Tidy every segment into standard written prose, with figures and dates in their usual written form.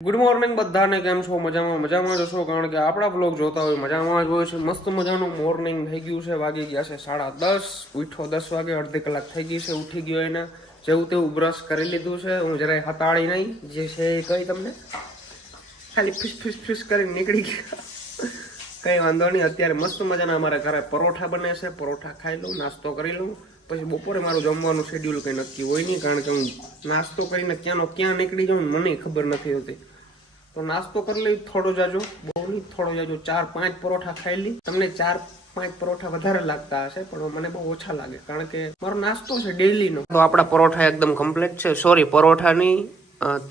Good morning બધાને, કેમ છો? મજામાં જશો, કારણ કે આપણા બ્લોગ જોતા હોય મજામાં જ હોય છે. મસ્ત મજાનું મોર્નિંગ થઈ ગયું છે, વાગી ગયા છે 10:30. ઉઠો 10 વાગે, અડધી કલાક થઈ ગઈ છે. ઉઠી ગયો એને જેવું તેવું બ્રશ કરી લીધું છે. હું જરાય હતાળી નહીં, જે છે એ કઈ તમને ખાલી ફિસ કરીને નીકળી ગયા. કઈ વાંધો નહીં. અત્યારે મસ્ત મજાના અમારા ઘરે પરોઠા બને છે. પરોઠા ખાઈ લઉં, નાસ્તો કરી લઉં. પછી બપોરે મારું જમવાનું શેડ્યુલ કંઈ નક્કી હોય નહીં, કારણ કે હું નાસ્તો કરીને ક્યાં નીકળી જાઉં મને ખબર નથી હોતી. તો નાસ્તો કરી લઈ થોડો જાજો, બહુ નહીં, થોડો જાજો. 4-5 પરોઠા ખાઈ લી. તમને 4-5 પરોઠા વધારે લાગતા હશે, પણ મને બહુ ઓછા લાગે, કારણ કે મારો નાસ્તો છે ડેઈલીનો. તો આપણા પરોઠા એકદમ કમ્પ્લીટ છે. સોરી, પરોઠાની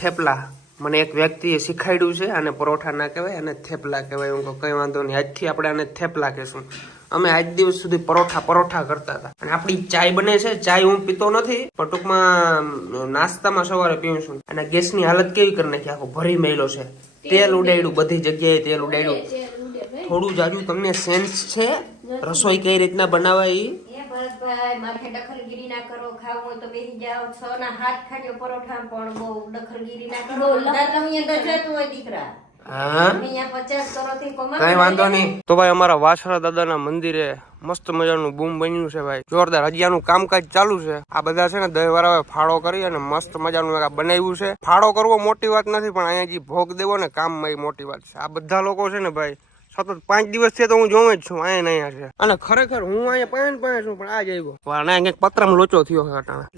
થેપલા. મને એક વ્યક્તિએ શીખાડ્યું છે, આને પરોઠા ના કહેવાય, આને થેપલા કહેવાય. હું કઈ વાંધો નહીં, આજથી આપણે આને થેપલા કહેશું. અમે આજ દિવસ સુધી પરોઠા કરતા હતા. અને આપણી ચાય બને છે. ચાય હું પીતો નથી, પણ ટૂંકમાં નાસ્તામાં સવારે પીવું છું. અને ગેસની હાલત કેવી કરી નાખી, આખો ભરી મેલો છે. તેલ ઉડાડ્યું, બધી જગ્યાએ તેલ ઉડાડ્યું. થોડું જાજુ તમને સેન્સ છે રસોઈ કઈ રીતના બનાવાય? ભરતભાઈ માથે દખલગીરી ના કરો. ખાવું હોય તો બેસી જાઓ. 6 ના હાથ ખાજો પરોઠા, પણ બહુ દખલગીરી ના કરો. તમે અંદર જતું હોય દીકરા. કઈ વાંધો નહીં. તો ભાઈ અમારા વાછરા દાદાના મંદિરે મસ્ત મજાનું બૂમ બન્યું છે ભાઈ, જોરદાર. હજીયાનું કામકાજ ચાલુ છે. આ બધા છે ને દહીંવાળાએ ફાળો કરી અને મસ્ત મજાનું બનાવ્યું છે. ફાળો કરવો મોટી વાત નથી, પણ અહીંયા જે ભોગ દેવો ને કામમાં એ મોટી વાત છે. આ બધા લોકો છે ને ભાઈ સતત 5 દિવસથી તો હું જોઉં જ છું અહીંયા છે. અને ખરેખર હું અહીંયા પાસે છું, પણ આ જ આવ્યો આને પતરામાં લોચો થયો છે.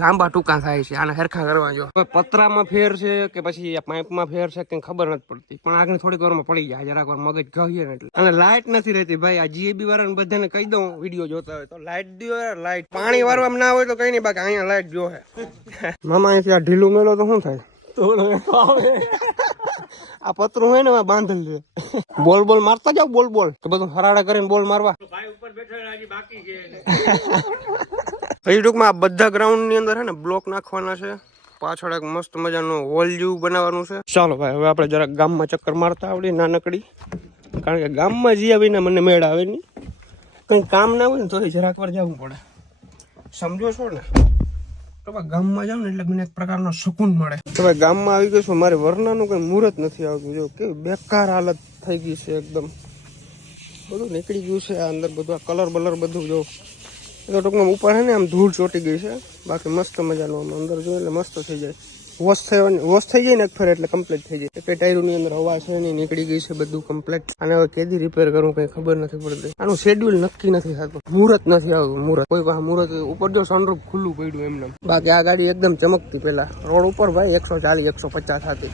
લાંબા ટૂંકા થાય છે, આને હરખા કરવા જો. પતરામાં ફેર છે કે પછી પાઇપમાં ફેર છે કઈ ખબર નથી પડતી, પણ આગળ થોડીક વારમાં પડી જાય. જરાક વાર મગજ ગહીએ ને એટલે. અને લાઇટ નથી રહેતી ભાઈ. આ જીએબી વાળાને બધાને કહી દઉં, વિડીયો જોતા હોય તો લાઇટ દો. લાઇટ પાણી વારવામાં ના હોય તો કઈ નહીં, બાકી અહીંયા લાઇટ જો હે. મામા અહીંથી આ ઢીલું મેલો તો શું થાય? આ પતરું હોય ને બાંધેલ છે. બોલ મારતા જાવ, બોલ તો બધું હરાડા કરીને બોલ મારવા. હજી ટૂંકમાં આ બધા ગ્રાઉન્ડ ની અંદર છે ને બ્લોક નાખવાના છે. પાછળ એક મસ્ત મજાનું હોલ જેવું બનાવવાનું છે. ચાલો ભાઈ, હવે આપણે જરાક ગામમાં ચક્કર મારતા આવડી નાનકડી, કારણ કે ગામમાં જ્યાં આવીને મને મેળ આવે નહીં. કઈ કામ ના હોય ને તો જરાક વાર જવું પડે, સમજો છો ને? તો ભાઈ ગામમાં જાવ ને એટલે મને એક પ્રકારનો સુકૂન મળે. તો ભાઈ ગામમાં આવી ગયો છું. મારે વરનાનું કઈ મુહૂર્ત નથી આવતું. જો કેવી બેકાર હાલત થઈ ગઈ છે એકદમ. બધું નીકળી ગયું છે આ અંદર, બધું કલર બલર બધું જો. એ તો ટૂંકમાં ઉપર છે ને આમ ધૂળ ચોટી ગઈ છે. બાકી મસ્ત મજાનું આમ અંદર જોઈએ એટલે મસ્ત થઈ જાય. વોશ થઈ જાય ને એક ફેર એટલે કમ્પ્લીટ થઈ જાય. એક ટાયરની અંદર હવા છે ને નીકળી ગઈ છે બધું કમ્પ્લીટ. અને હવે કેદી રિપેર કરું કઈ ખબર નથી પડતી. આનું શેડ્યુલ નક્કી નથી થતું. મુહૂર્ત નથી આવતું. મુહૂર્ત કોઈ પાસે મુહૂર્ત ઉપર જો સનરૂફ ખુલ્લું પડ્યું એમને. બાકી આ ગાડી એકદમ ચમકતી. પેલા રોડ ઉપર ભાઈ 140-150 હતી,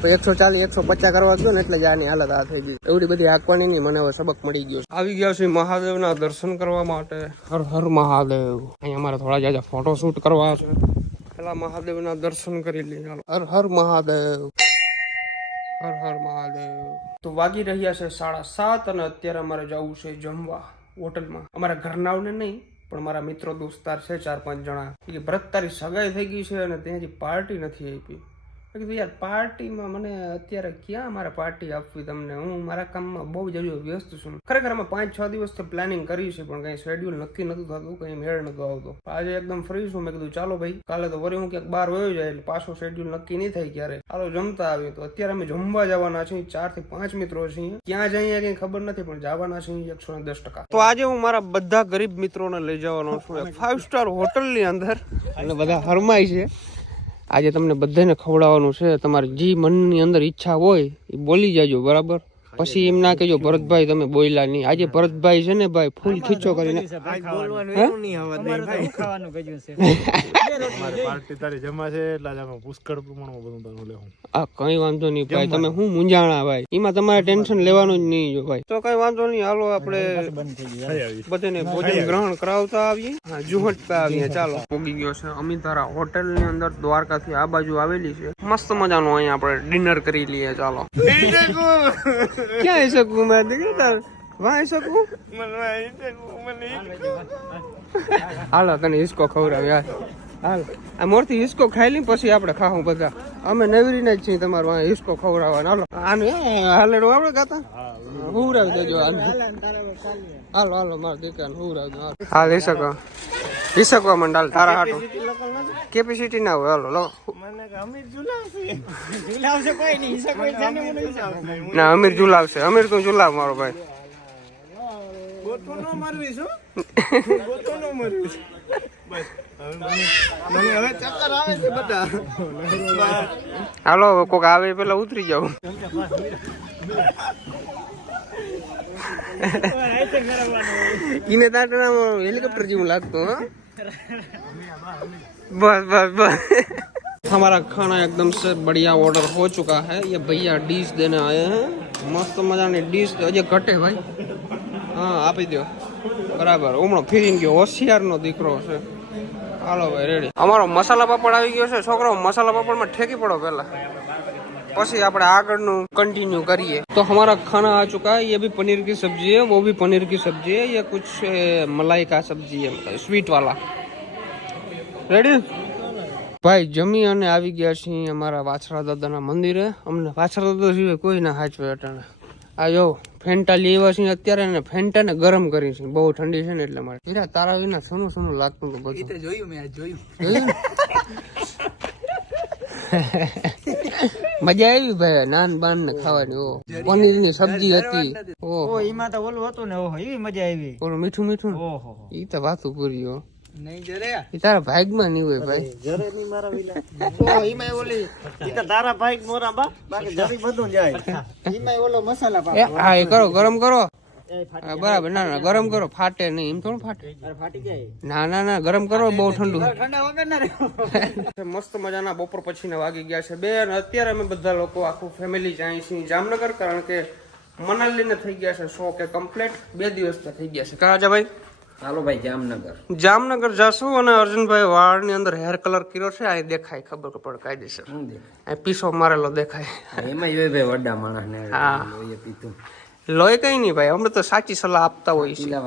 તો 140-150 કરવા ગયો ને એટલે જ આની હાલત આ થઈ ગઈ. એવડી બધી હાંકવાની નહીં. મને હવે સબક મળી ગયો. આવી ગયા છે મહાદેવના દર્શન કરવા માટે. હર હર મહાદેવ. અહીંયા અમારે થોડા જાજા ફોટો શૂટ કરવા છે. પેલા મહાદેવના દર્શન કરી લઈએ. હર હર મહાદેવ, હર હર મહાદેવ. તો વાગી રહ્યા છે 7:30 અને અત્યારે અમારે જવું છે જમવા હોટલમાં. અમારા ઘરનાઓને નહીં, પણ મારા મિત્રો દોસ્તાર છે 4-5 જણા. એ ભરત તારી સગાઈ થઈ ગઈ છે અને ત્યાંથી પાર્ટી નથી આપી. મેં કીધું યાર પાર્ટીમાં મને અત્યારે ક્યાં મારે પાર્ટી આપવી તમને? હું મારા કામમાં બહુ જ વ્યસ્ત છું. ખરેખર અમે 5-6 દિવસથી પ્લાનિંગ કરી છે, પણ કઈ શેડ્યુલ નક્કી નતું થતું, કઈ મેળ નતો આવતો. આજે એકદમ ફ્રી છું. મેં કીધું ચાલો ભાઈ, કાલે તો વળી હું ક્યાંક બહાર વયો જાય એટલે પાછો શેડ્યુલ નક્કી નહીં થાય ક્યારે. ચાલો જમતા આવીએ. તો અત્યારે અમે જમવા જવાના છીએ. 4-5 મિત્રો છીએ. ક્યાં જઈએ કઈ ખબર નથી, પણ જવાના છીએ 110%. તો આજે હું મારા બધા ગરીબ મિત્રોને લઈ જવાનો છું 5 સ્ટાર હોટલની અંદર, અને બધા હરમાય છે. આજે તમને બધાને ખવડાવવાનું છે. તમારી જે મનની અંદર ઈચ્છા હોય એ બોલી જાજો, બરાબર? પછી એમ ના કહેજો ભરતભાઈ તમે બોલ્યા નહીં. આજે ભરતભાઈ છે ને ભાઈ ફૂલ ખીચો કરીને કઈ વાંધો નહીં ભાઈ. તમે હું મૂંઝાણા ભાઈ, એમાં તમારે ટેન્શન લેવાનું જ નહીં. જો ભાઈ તો કઈ વાંધો નહીં. હાલો આપણે બધાને ભોજન ગ્રહણ કરાવતા આવીએ, જુહટતા આવીએ. ચાલો પોગી ગયો છે અમિતારા હોટેલ ની અંદર. દ્વારકાથી આ બાજુ આવેલી છે. મસ્ત મજાનું અહીંયા આપણે ડિનર કરી લઈએ. ચાલો ક્યાં શકું મેં વાય શકું? હાલો તને હિસકો ખવડાવ યાર. હાલ આ મોરથી હિસકો ખાઈ લઈ પછી આપણે ખાવું બધા. અમે નવરીને જ છીએ તમારે વાય હિસકો ખવડાવવાનો. હાલો આને હાલેડું આપણે ગાતા હુવરાવી દેજો. હાલો મારા દીકરાને હુવરાવી દો. હાલ હિસકો હિસકવા મંડાલ તારા હાટું કેપેસિટી ના હોય હાલો લો ના અમીર ઝુલાવશે અમીર તું ઝુલાવ મારો ભાઈ હાલો કોક આવે પેલા ઉતરી જાવ इन्हें ताटना हेलीकॉप्टर जीव लागतो बस बस बस हमारा खाना एकदम से बढ़िया ऑर्डर हो चुका है ये भैया डिश देने आए हैं मस्त मजा ने डिश अजय घटे भाई हाँ आपी दो बराबर हमणो ફીરીને ગયો હોશિયારનો દીકરો છે હાલો ભાઈ રેડી અમારો મસાલા પાપડ આવી ગયો છે છોકરાઓ મસાલા પાપડમાં ઠેકી પડો પહેલા પછી આપણે આગળનું कंटिन्यू करिए तो हमारा खाना आ चुका है ये भी पनीर की सब्जी है वो भी पनीर की सब्जी है ये कुछ मलाई का सब्जी है मतलब स्वीट वाला रेडी भाई जमी અને આવી ગયા છીએ અમારા વાછરા દાદાના મંદિરે અમને વાછરા દાદા સિવાય કોઈ ના હાચવે અટાણે આ જો ફેન્ટા લેવા છે અત્યારે ને ફેન્ટા ને ગરમ કરી છે બહુ ઠંડી છે ને એટલે મારે હીરા તારા વિના સોનું સોનું લાગતું તો બધું એ તો જોયું મેં જોયું મજા આવી ભાઈ નાન બાન ને ખાવાની ઓ પનીર ની સબ્જી હતી ઓ એમાં તો ઓલું હતું ને ઓહો એવી મજા આવી ઓલું મીઠું મીઠું ઓહો ઈ તો વાતું પૂરી હો નહીં જરે ઈ તારા ભાગમાં નહીં હોય ભાઈ જરે નહીં મારા વિલા ઓ ઈમાં ઓલી ઈ તો તારા ભાગ મોરા બા બાકી જરી બધું જાય ઈમાં ઓલો મસાલા પાપડ હા એ કરો ગરમ કરો બરાબર ના ના ગરમ કરો ફાટે નહીં એમ થોડું ફાટે ફાટી જાય ના ના ના ગરમ કરો બહુ ઠંડુ ઠંડા વગર ના રહે મસ્ત મજાના બપોર પછીના વાગી ગયા છે બે અને અત્યારે અમે બધા લોકો આખું ફેમિલી જાય છીએ જામનગર કારણ કે મનાલીને થઈ ગયા છે 100 કે કમ્પ્લીટ 2 દિવસ થઈ ગયા છે કા ભાઈ હાલો ભાઈ જામનગર જાશું અને અર્જુનભાઈ વાળની અંદર હેર કલર કર્યો છે આ દેખાય ખબર પડે કાયદેસર આ પીસો મારેલો દેખાય એમાં જોઈ ભાઈ વડા માણસને લોહી પીતું લોહી કઈ નહીં ભાઈ અમે તો સાચી સલાહ આપતા હોય છે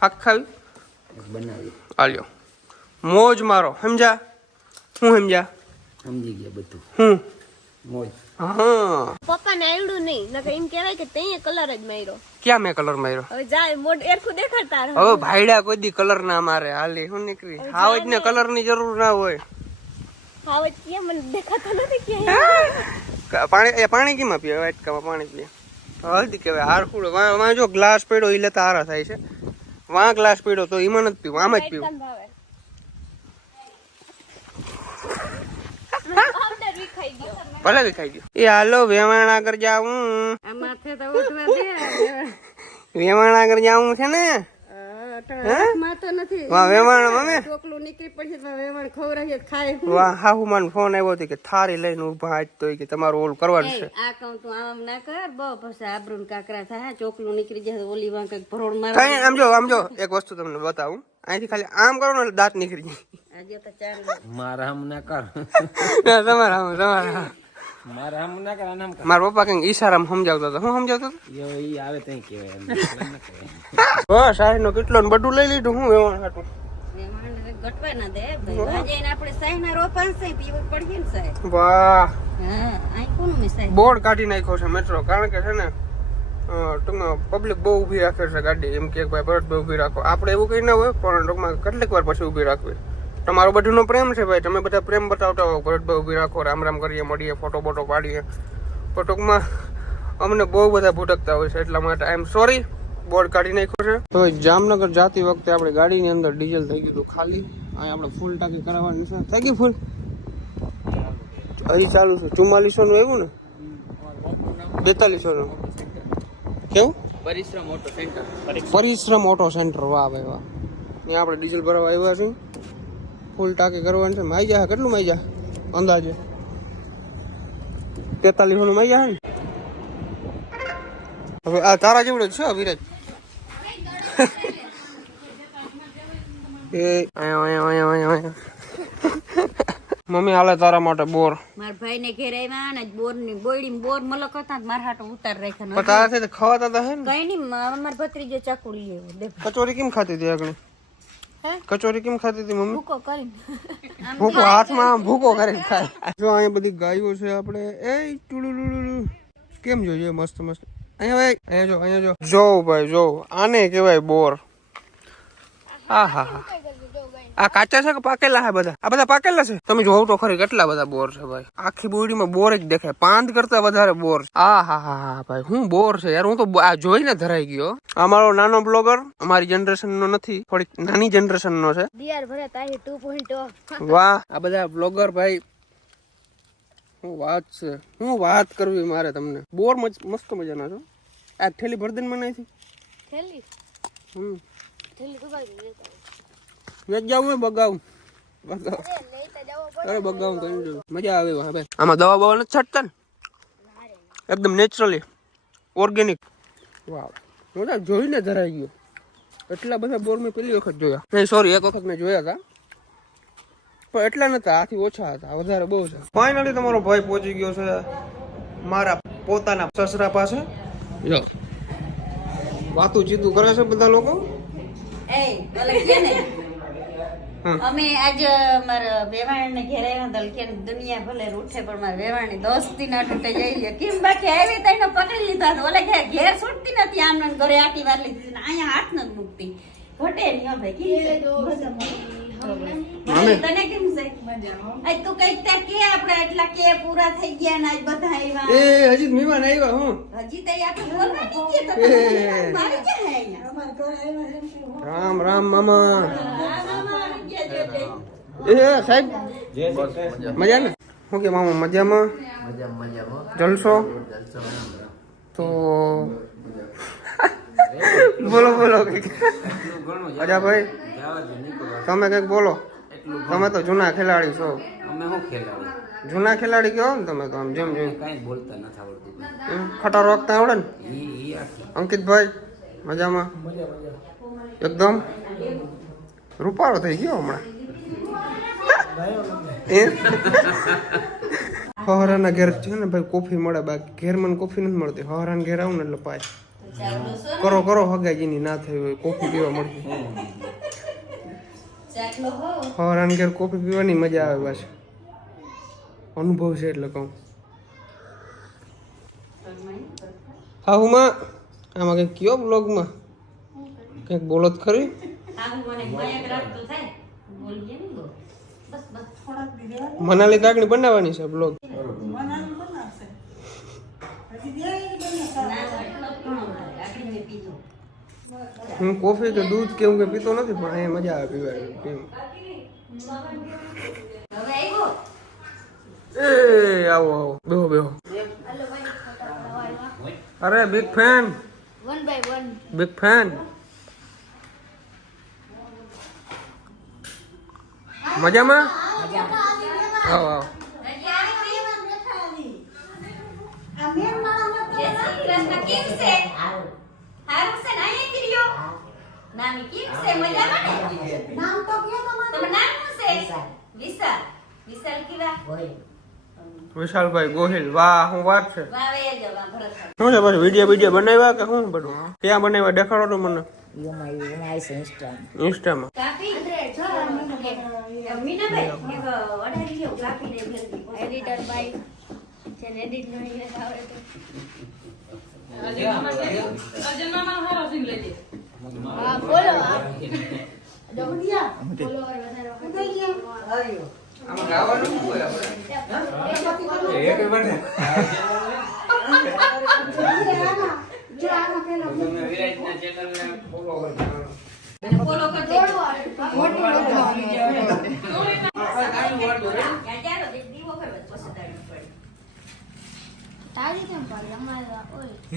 ફાક ખાવી બનાવી આલ્યો મોજ મારો સમજા હું સમજા સમજી ગયા બધું હું મોજ હા પપ્પા ને આવડું નહીં નકર એમ કહેવાય કે તે કલર જ માર્યો ક્યાં મેં કલર માર્યો હવે જાય મોઢ એરખું દેખાડતા હવે ભાઈડા કોઈ દી કલર ના મારે હાલી હું નીકળી હાવજ ને કલર ની જરૂર ના હોય હાવજ કે મને દેખાતો નથી કે પાણી કેમાં પીએ વાટકામાં પાણી પીએ હલ્દી કેવાય હારખુડ વાં જો ગ્લાસ પડ્યો ઈ લેતા હારા થાય છે વાં ગ્લાસ પડ્યો તો ઈમાં નથી પીવું આમ જ પીવું ભલે બી ખાઈ ગયો એ હાલો વેવાણા કર જાવું માથે તો ઉઠવા દે વેવાણા કર જાવું છે ને માતો નથી વાહ વેવાણ મમ્મી ટોકલું નીકળી પડશે તો વેવાણ ખવરાય ખાય વાહ હાહુ માન ફોન આવ્યો હતો કે થારી લઈને ઊભા આજ તો કે તમારું ઓલું કરવાનું છે આ કહું તું આમ ના કર બહુ પછી આબરૂન કાકરા થાય ચોકલું નીકળી જાય ઓલી વાં કઈક ભરોડ મારે કઈ આમ જો એક વસ્તુ તમને બતાવું અહીંથી ખાલી આમ કરો ને દાંત નીકળી જાય આજે તો ચાર મારા હમ ના કર તમારા મારા પપ્પા કઈક ઈશારામાં સમજાવતો હતો હું સમજાવતો હતો ઈ આવે તઈ કેવાય બસ સાહેબ નો કેટલો ને બધું લઈ લીધું હું વેવાણ હાટું ગટવા ના દે ભાઈ આજે આપણે સાઈ ના રોપાન છે પીવું પડીએ ને સાહેબ વાહ હા આ કોનું મે સાહેબ બોર્ડ કાઢી નાખ્યો છે મેટ્રો કારણ કે છે ને ટૂંકમાં પબ્લિક બહુ ઊભી રાખે છે ગાડી એમ કે ભાઈ ભરતભાઈ ઊભી રાખો આપણે એવું કઈ ના હોય પણ ટૂંકમાં કેટલીક વાર પછી ઊભી રાખવી તમારો બધુંનો પ્રેમ છે ભાઈ તમે બધા પ્રેમ બતાવતા હો ભરતભાઈ ઊભી રાખો રામ રામ કરીએ મળીએ ફોટો બોટો પાડીએ પણ ટૂંકમાં અમને બહુ બધા ભૂટકતા હોય છે એટલા માટે આઈ એમ સોરી બોર્ડ કાઢી નાખ્યો છે તો જામનગર જાતી વખતે આપણે ગાડીની અંદર ડીઝલ થઈ ગયું ખાલી અહીં આપણે ફૂલ ટાંકી કરાવવાની છે થઈ ગઈ ફૂલ હજી ચાલુ છે 4400 નું આવ્યું ને 4200 નું કેવું પરિશ્રમ ઓટો સેન્ટર વાહ ભાઈ વાહ ત્યાં આપણે ડીઝલ ભરવા આવ્યા છીએ ફૂલ ટાંકી કરવાની છે માઈ જા કેટલું માઈ જા અંદાજે 4300 નું માઈ જા ને હવે આ તારા જેવડો છે વિરાજ એ આયા મમ્મી હાલે તારા માટે બોર મારા ભાઈ ને ઘેર આવ્યા ને બોર ની બોયડી બોર મલક હતા મારા હાટો ઉતાર રાખ્યા પણ તારા સાથે ખવાતા હતા હે ને કઈ નહીં માર ભત્રીજો ચાકુડી લેવો દેખ કચોરી કેમ ખાતી હતી આગળ હે કચોરી કેમ ખાતી હતી મમ્મી ભૂકો કરી ભૂકો હાથમાં ભૂકો કરીને ખાય જો અહીંયા બધી ગાયો છે આપણે એ ટુડુડુડુ કેમ જોજો મસ્ત મસ્ત અહીંયા જો ભાઈ જો આને કહેવાય બોર હા હા હા આ કાચા છે કે પાકેલા છે બધા? આ બધા પાકેલા છે. તમે જોવો તો ખરી કેટલા બધા બોર છે ભાઈ. આખી બોડીમાં બોર જ દેખાય. પાંદ કરતા વધારે બોર. આ હા હા હા ભાઈ હું બોર છે યાર. હું તો આ જોઈને ધરાઈ ગયો. અમારો નાનો બ્લોગર અમારી જનરેશન નો નથી, થોડીક નાની જનરેશન નો છે. વાહ આ બધા બ્લોગર ભાઈ. શું વાત છે, શું વાત કરવી મારે તમને. બોર મસ્ત મજાના છો. આ થેલી ભરદન મને નથી થેલી. જાવું બગાવું અરે બગાવું કઈ મજા આવે ભાઈ. આમાં દવા બવા નથી છાંટતા ને? એકદમ નેચરલી ઓર્ગેનિક. વાહ હું તો જોઈને ધરાઈ ગયો. એટલા બધા બોર મેં પેલી વખત જોયા. નહીં સોરી, એક વખત મેં જોયા હતા પણ એટલા નતા, આથી ઓછા હતા. વધારે બહુ છે. ફાઇનલી તમારો ભાઈ પહોંચી ગયો છે મારા પોતાના સસરા પાસે. જો વાતું ચીતું કરે છે બધા લોકો. અમે આજ મારા વેવાણ ને ઘેર આવ્યા હતા કે દુનિયા ભલે રૂઠે પણ મારા વેવાણ ની દોસ્તી ના તૂટે જઈ કેમ બાકી આવી તો એને પકડી લીધા. ઓલે ઘેર છૂટતી નથી. આમ ઘરે આટી વાર લીધી અહીંયા હાથ નથી મૂકતી. ઘટે નહીં ભાઈ તને કેમ છે? તું કઈક ત્યાં કે આપડે એટલા કે પૂરા થઈ ગયા ને આજ બધા આવ્યા. એ હજી મહેમાન આવ્યા. હું હજી તો આપણે બોલવા નહીં કે મારી ક્યાં અહીંયા રામ રામ મામા. એ સાહેબ મજા ને? શું કે મામા મજામાં? જલસો તો બોલો બોલો કઈક. અજા ભાઈ તમે કઈક બોલો. તમે તો જૂના ખેલાડી છો. અમે શું ખેલાડી? જૂના ખેલાડી કહો ને તમે તો. આમ જેમ જેમ કઈ બોલતા નથી આવડતું. ખટારો વાગતા આવડે ને? અંકિતભાઈ મજામાં? એકદમ રૂપાળો થઈ ગયો હમણાં. હરાના ઘેર છે ને ભાઈ કોફી મળે. બાકી ઘેર મને કોફી નથી મળતી. હરાના ઘેર આવું ને એટલે પાય કરો કરો હગાઈની ના થઈ હોય કોફી પીવા મળતી. હરાના ઘેર કોફી પીવાની મજા આવે. પાછી અનુભવ છે એટલે કહું. હા હું માં આમાં કંઈક કયો બ્લોગમાં કંઈક બોલો જ ખરી. મનાલી કાકડી બનાવવાની છે બ્લોગ. હું કોફી કે દૂધ કે એવું કે પીતો નથી પણ અહીંયા મજા આવે પીવાની. એ આવો આવો બેહો બેહો. અરે બિગ ફેન બિગ ફેન. મજામાં? આવો આવો. વિશાલભાઈ ગોહિલ. વાહ શું વાત છે. શું છે પછી વિડીયો બનાવ્યા કે શું બધું? ક્યાં બનાવ્યા દેખાડો તો મને. ઇન્સ્ટામાં આમાં ગાવાનું શું હોય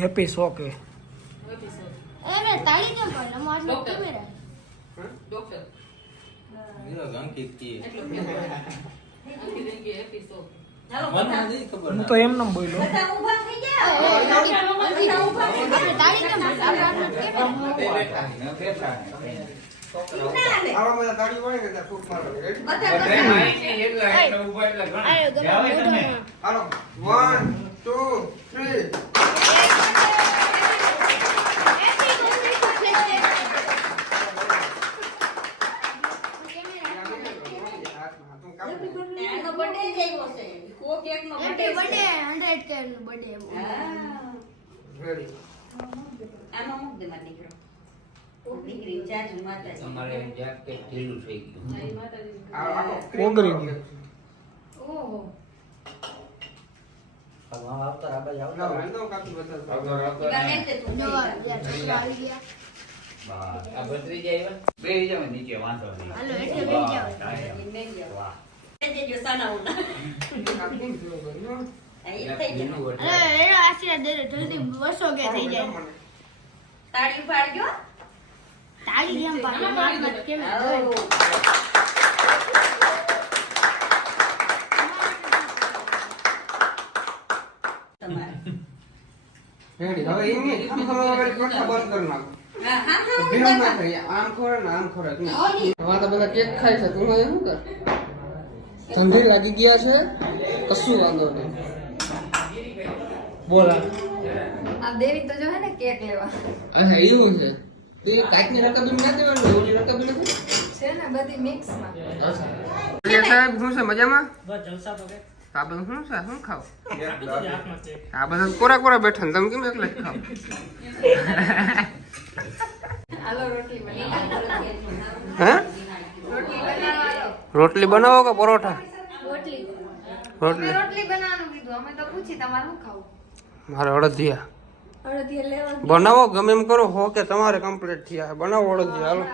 હેપી શોક હે. અરે તાળી કેમ પડે? અમારો કેમેરા ડોક્ટર અંકિત કી હું તો એમ નામ બોલ્યો. હાલો 1 2 3 આમાં મૂક દે મારો દીકરો. દીકરી જાજુ માતાજી તમારે જેકેટ ઢીલું થઈ ગયું. ઓગળી ગયું ઓહો હવે આવતા આ બાજુ આવતા. ગમે તે તું જો કહી યાર છોકરો આવી ગયા બસ. આ ભત્રીજા આવ્યા? બેસી જાઓ નીચે, વાંધો નહીં. હાલો એટલે બેસી જાઓ વાહ. દે જો સનાઉના એ થઈ બીનું ગયું વટે. અરે એનો આશીર્વાદ દે દે, જલ્દી વર્ષો કે થઈ જાય તાળી પાડજો તાળી કેમ પાડો મારી કેમ આવો તમારે રેડી હવે એમ નહીં આમ ખબર કઠા બંધ કરી નાખો હા હા ભેળ ના થાય આમ ખોરે ને આમ ખોરે હવે તો બધા કેક ખાય છે તું શું કર ઠંડી લાગી ગયા છે કશું વાંધો નહીં બોલા આ દેવી તો જો હે ને કેક લેવા અચ્છા એવું છે તો એ કાચની રકાબી ના દેવાનું ઓલી રકાબી નથી છે ને બધી મિક્સ માં એટલે સાહેબ શું છે મજામાં આ બધું શું છે શું ખાવ આ બધા કોરા કોરા બેઠા ને તમે કેમ એકલા જ ખાવ આલો રોટલી બનાવો હે રોટલી બનાવો રોટલી બનાવો કે પરોઠા રોટલી રોટલી રોટલી બનાવવાનું કીધું અમે તો પૂછી તમારે શું ખાવું મારે અડદિયા અડધી લેવા બનાવો ગમે એમ કરો હો કે તમારે કમ્પ્લીટ થયા બનાવો અડદિયા હાલો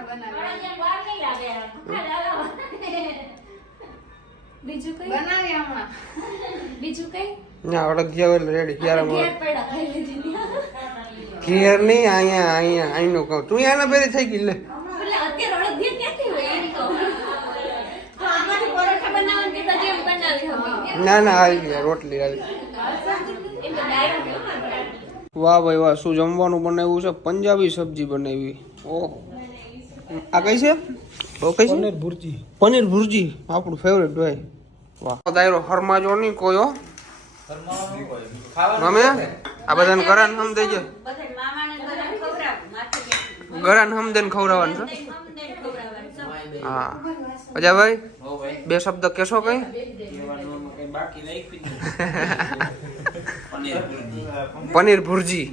બીજું કઈ બનાવી હમણાં બીજું કઈ ના અડદિયા એટલે રેડી ક્યારે મળે પેડા ખાઈ લીધી ઘેર નહીં અહીંયા અહીંયા અહીંનું કહું તું અહીંયા બેરી થઈ ગઈ લે એટલે અત્યારે અડધી ક્યાંથી હોય એની કહું તો આમાંથી પરોઠા બનાવવાનું કીધા જેમ બનાવી હવે ના ના આવી ગયા રોટલી આવી એ તો ડાયરેક્ટ વાહ ભાઈ વાહ શું જમવાનું બનાવ્યું છે પંજાબી સબ્જી બનાવી ઓહો આ કઈ છે ઓ કઈ છે પનીર ભુરજી પનીર ભુરજી આપણું ફેવરેટ ભાઈ વાહ દાયરો હરમાજો નહીં કોઈ હો ફરમાવાનું હોય. ખાવાનું અમે આ બધાને ગરાન હમ દેજે બધા મામાને બધા ખવડાવું માથે બેસી ગરાન હમ દેને ખવડાવવાનું છે અમને ખવડાવવાનું સૌ હા અજા ભાઈ હો ભાઈ. બે શબ્દ કેશો કઈ કહેવાનું કઈ બાકી રાખ્યું જ નથી. પનીર ભુરજી. પનીર ભુરજી